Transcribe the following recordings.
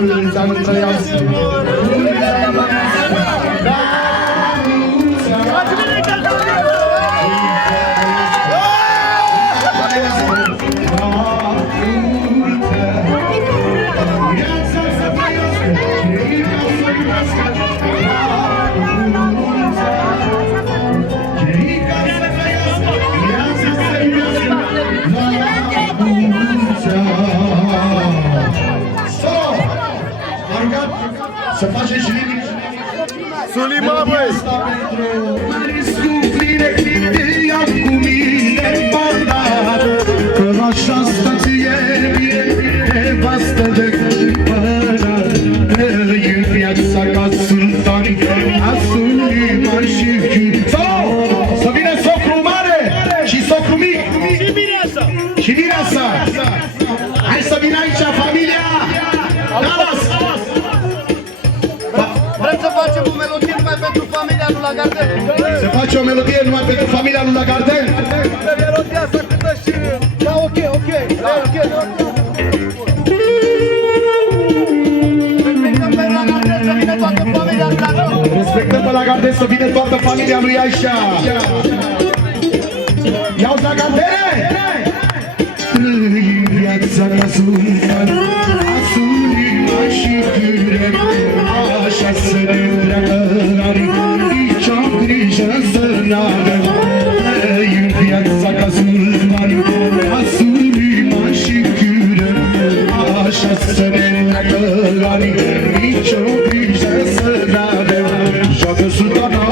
mulți ani trăiască. Să facem și nimic. Sulima, băi! Scumplire, ia cu mine bandar, că așa stație nevastă de cumpărat. E viața ca sultani, a Sulima și Sau! Să vină socru mare și socru mic! Și mireasa! Și mireasa! Hai să vină aici familia! Dallas! Vrem să facem o melodie numai pentru familia lui Lagarden? Se face o melodie numai pentru familia lui Lagarden? Melodia asta cântă și... Da, ok. Da, ok. Respectăm pe Lagarden să vină toată familia lui Lagarden. Respectăm pe Lagarden să vină toată familia lui Aisha. Ia-uzi Lagardene! Viața ca sultan, a Sulima și Cârem, așa să ne întreagă nici-o grijă să n-avem. Viața ca sultan, a Sulima și Cârem, așa să ne întreagă nici-o grijă să n-avem. Joacă sultana,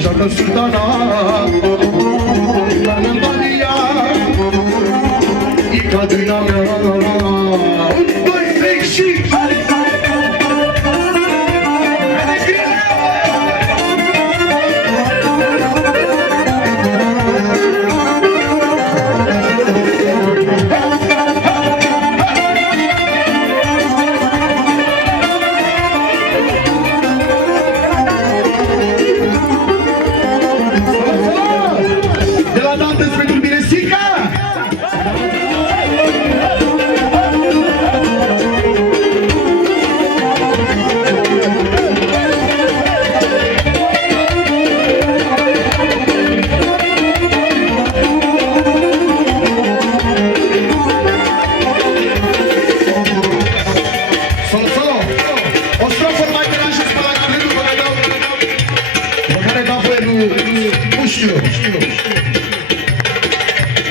joacă sultana, la Nămbalia, e cadrina mea. 1, 2, 3 și...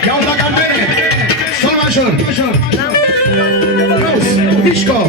Ia-o la Gardene! Sol major! Mișco!